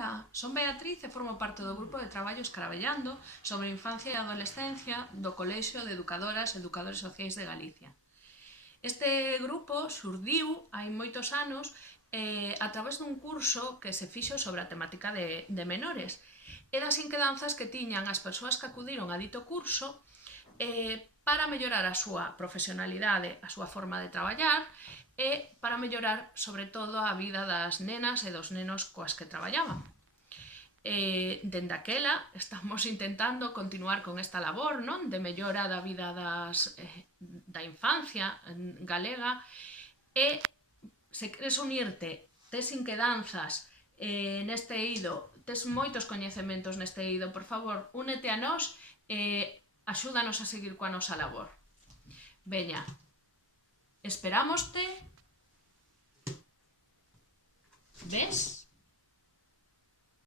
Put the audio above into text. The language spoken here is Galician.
Ola, son Beatriz e formo parte do grupo de traballo Escarabellando sobre infancia e adolescencia do Colexio de Educadoras e Educadores Sociais de Galicia. Este grupo xurdiu hai moitos anos a través dun curso que se fixo sobre a temática de menores e das inquedanzas que tiñan as persoas que acudiron a dito curso para mellorar a súa profesionalidade, a súa forma de traballar e para mellorar, sobre todo, a vida das nenas e dos nenos coas que traballaban. Dende aquela estamos intentando continuar con esta labor, non? De mellora da vida da infancia galega e se queres unirte, tes inquedanzas neste eido, tes moitos coñecementos neste eido, por favor, únete a nós e axúdanos a seguir coa nosa labor. Veña, esperámoste. Ves?